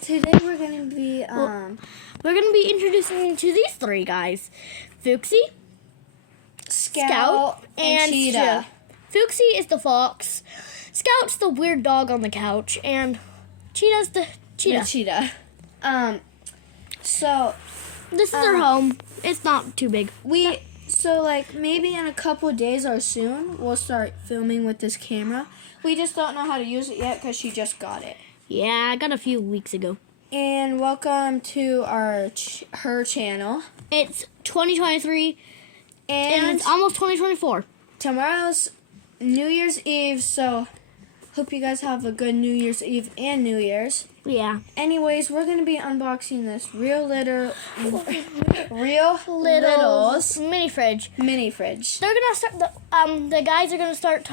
Today we're gonna be introducing you to these three guys, Fuchsie, Scout and Cheetah. Fuchsie is the fox, Scout's the weird dog on the couch, and Cheetah's the cheetah. The cheetah. So This is their home. It's not too big. Maybe in a couple of days or soon we'll start filming with this camera. We just don't know how to use it yet because she just got it. Yeah, I got a few weeks ago. And welcome to her channel. It's 2023 and it's almost 2024. Tomorrow's New Year's Eve, so hope you guys have a good New Year's Eve and New Year's. Yeah. Anyways, we're gonna be unboxing this Real Littles mini fridge. Mini fridge. They're gonna start the guys are gonna start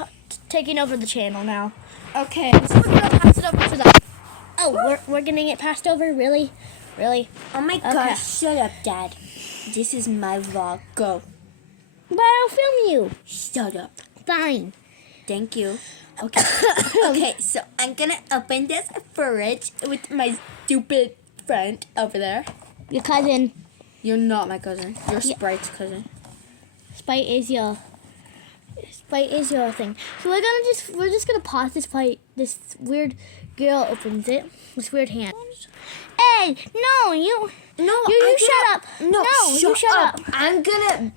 taking over the channel now. Okay. So we're gonna pass it over to them. Oh, we're getting it passed over? Really? Oh my gosh! Shut up, Dad. This is my vlog. Go. But I'll film you. Shut up. Fine. Thank you. Okay. Okay, so I'm gonna open this fridge with my stupid friend over there. Your cousin. You're not my cousin. You're Sprite's cousin. Spite is your thing. So we're just gonna pause this fight. This weird girl opens it. This weird hand. Hey, no, you shut up. No, you shut up. I'm gonna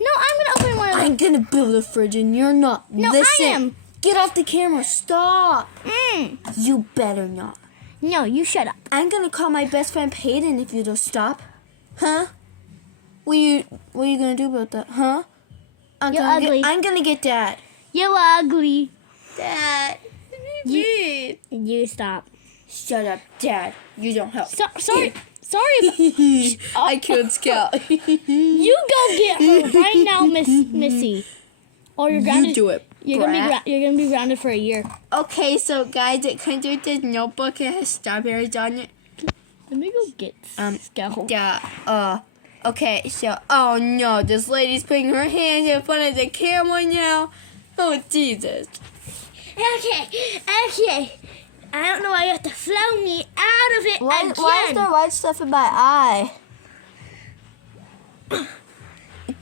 open one of them. I'm gonna build a fridge and you're not. No, Listen. I am. Get off the camera. Stop. You better not. No, you shut up. I'm gonna call my best friend Peyton if you don't stop. Huh? What are you gonna do about that? Huh? I'm gonna get Dad. You're ugly. Dad. You stop. Shut up, Dad. You don't help. Sorry. I killed Scout. You go get her right now, Missy. Or you're grounded. You do it. You're gonna be grounded for a year. Okay, so guys, it comes with this notebook. It has strawberries on it. Let me go get Scout. Yeah. Okay. So, oh no, this lady's putting her hands in front of the camera now. Oh Jesus. Okay. I don't know why you have to flow me out of it again. Why is there white stuff in my eye?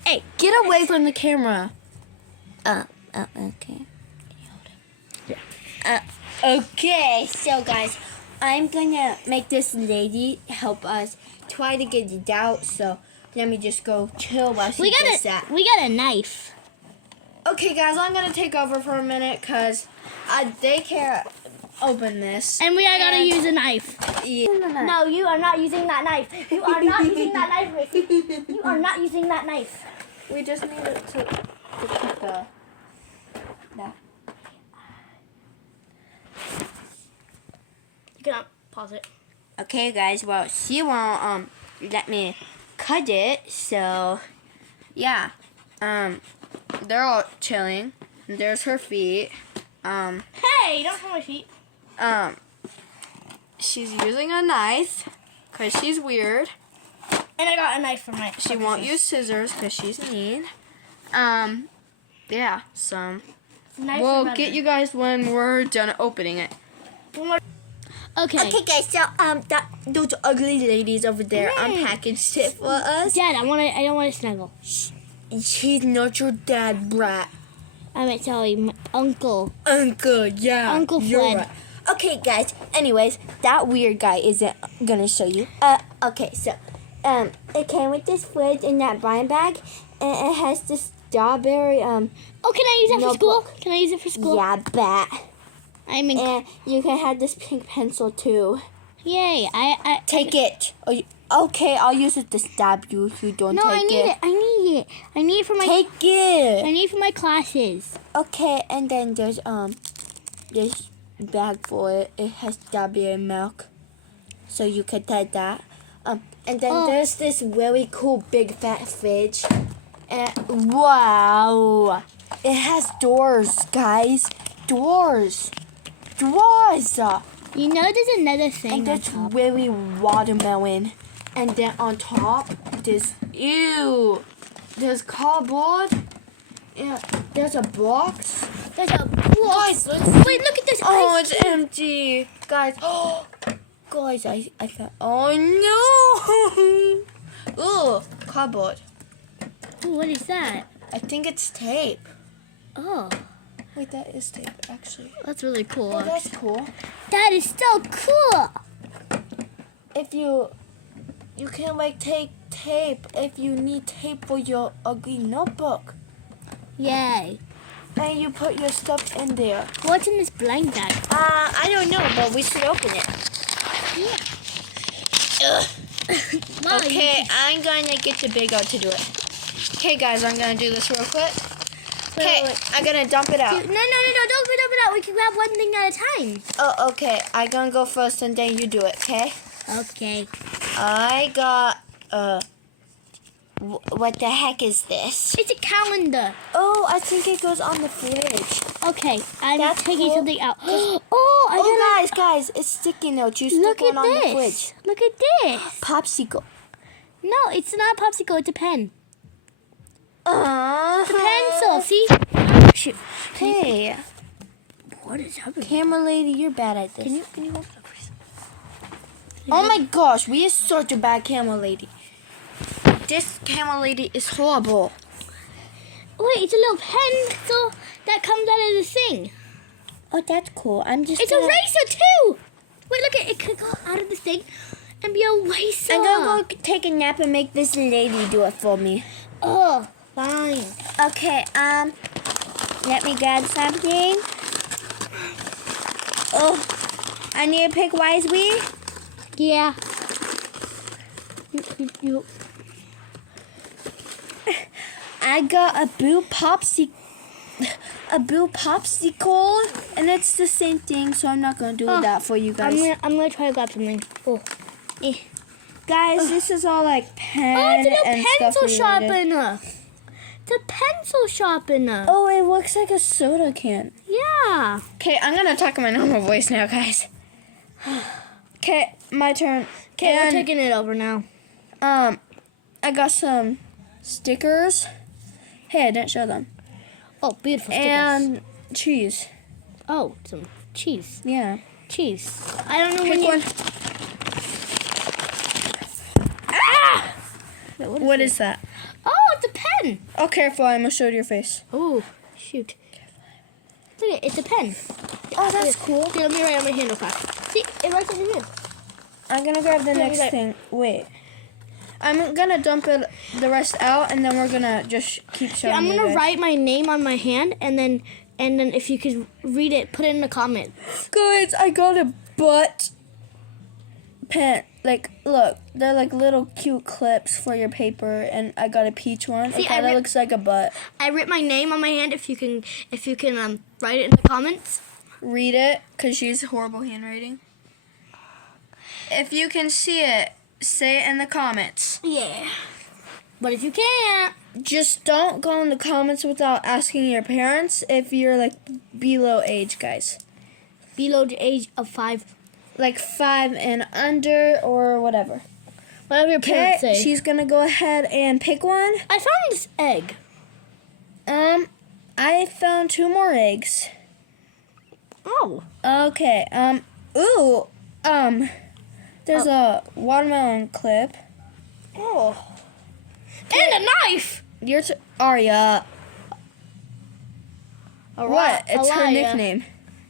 Hey, get away from the camera. Okay. Yeah. Okay, so guys, I'm gonna make this lady help us try to get it out. So let me just go chill while she does that. We got a knife. Okay, guys, I'm gonna take over for a minute because they can't open this. And gotta use a knife. Yeah. No, you are not using that knife. You are not using that knife, Ricky. You are not using that knife. We just need it to keep the. No. You can pause it. Okay, guys. Well, she won't let me cut it. So, yeah. They're all chilling. There's her feet. Hey, don't pull my feet. She's using a knife because she's weird. And I got a knife for my. She won't use scissors because she's mean. Yeah. So we'll get you guys when we're done opening it. Okay. Okay, guys. So those ugly ladies over there unpackaged it for us. Dad, I don't want to snuggle. She's not your dad, brat. I meant sorry, my uncle. Uncle, yeah. Uncle you're Fred. Right. Okay, guys. Anyways, that weird guy isn't gonna show you. Okay, so it came with this fridge in that blind bag, and it has this strawberry Oh, can I use it for school? Can I use it for school? Yeah, bet. And you can have this pink pencil too. Yay! I take it. Okay, I'll use it to stab you if you don't take it. No, I need it. I need it for my. Take it. I need it for my classes. Okay, and then there's this bag for it. It has strawberry milk, so you could take that. And then there's this really cool big fat fridge. And wow, it has doors, guys. Doors. You know, there's another thing. And there's really watermelon. And then on top, there's cardboard. Yeah, there's a box. There's a box. Wait, look at this. Oh, it's empty, guys. Guys, I found. Oh no! Ooh, cardboard. Ooh, what is that? I think it's tape. Oh, Wait, that is tape, actually. that's really cool. Oh, that's cool. That is so cool. If you can like take tape if you need tape for your ugly notebook, Yay. and you put your stuff in there. What's in this blind bag? I don't know, but we should open it. Ugh. Molly, Okay, I'm gonna get the big O to do it. Okay, guys, I'm gonna do this real quick. Okay, wait. I'm gonna dump it out. No, don't put it out. We can grab one thing at a time. Oh, okay. I'm gonna go first, and then you do it. Okay. Okay. I got what the heck is this? It's a calendar. Oh, I think it goes on the fridge. Okay, I'm That's taking cool. something out. Oh, Oh, guys, it's sticky notes. You look stick one at on the this. fridge. Look at this. Popsicle. No, it's not a popsicle. It's a pen. Uh, It's a pencil. See? Shoot. Hey, What is happening? camera lady, you're bad at this. Can you hold it up, please? Oh my gosh, we are such a bad camera lady. This camera lady is horrible. Wait, it's a little pencil that comes out of the thing. Oh, that's cool. I'm just. It's a eraser too. Wait, look at it. It could go out of this thing and be a eraser. I'm gonna go take a nap and make this lady do it for me. Oh, fine. Okay, let me grab something. Oh, I need to pick wisely. Yeah. You. I got a blue popsicle, and it's the same thing, so I'm not gonna do Oh, that for you guys. I'm gonna try to grab something. Oh. Eh. Guys, this is all like pen Oh, it's a little and pencil stuff related. sharpener. It's a pencil sharpener. Oh, it looks like a soda can. Yeah. Okay, I'm gonna talk in my normal voice now, guys. Okay, my turn. Okay, we're And, taking it over now. I got some stickers. Hey, I didn't show them. Oh, beautiful stickers. And cheese. Oh, some cheese. Yeah. Cheese. I don't know Pick when you... one. Ah! Wait, What is that? Oh, it's a pen. Oh, careful! I'm gonna show it to your face. Oh, shoot. Look at it. It's a pen. Oh, that's cool. Here, let me write on my hand real fast. See, it writes on your hand. I'm gonna grab the Yeah, next right. thing. Wait. I'm gonna dump it the rest out, and then we're gonna just keep showing. I'm you gonna guys. write my name on my hand, and then if you could read it, put it in the comments. Guys, I got a butt pen. Like, look, they're like little cute clips for your paper, and I got a peach one. See, It kind of looks like a butt. I wrote my name on my hand. If you can write it in the comments. Read it, cause she's horrible handwriting. If you can see it, say it in the comments. Yeah. But if you can't, Just don't go in the comments without asking your parents if you're like below age, guys. below the age of 5, Like 5 and under or whatever. whatever your Okay, parents say. she's gonna go ahead and pick one. I found this egg. I found 2 more eggs. Oh. Okay, there's a watermelon clip. Oh. And a knife. Your Arya. What? It's her Alaya. nickname.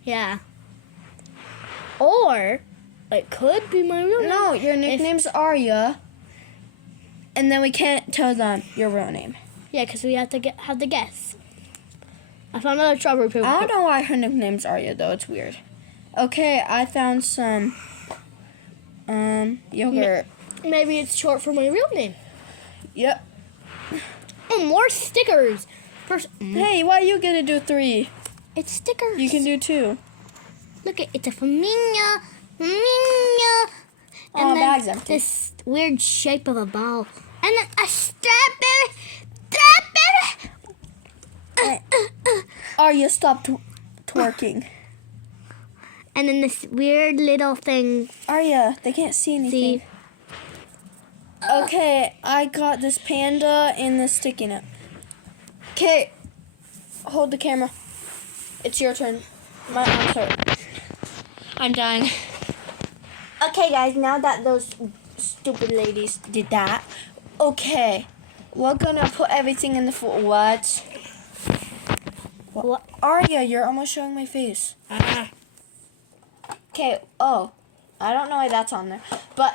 Yeah. Or it could be my real name. No, your nickname's Arya. And then we can't tell them your real name. Yeah, because we have to have the guess. I found another strawberry paper. I don't know why her nickname's Arya though. It's weird. Okay, I found some yogurt. Maybe it's short for my real name. Yep. Oh, more stickers. First, Hey, why you gonna do 3? it's stickers. You can do 2. Look at it's a flamingo. Flamingo. Oh, bag's empty. This weird shape of a ball. And then a strawberry. Arya, stop twerking. And then this weird little thing. Arya, they can't see anything. See? Okay, I got this panda and this sticky note. Okay, hold the camera. It's your turn. My arms hurt. I'm dying. Okay, guys, now that those stupid ladies did that, okay, we're gonna put everything in the what? What? Arya, you're almost showing my face. Okay, oh, I don't know why that's on there, but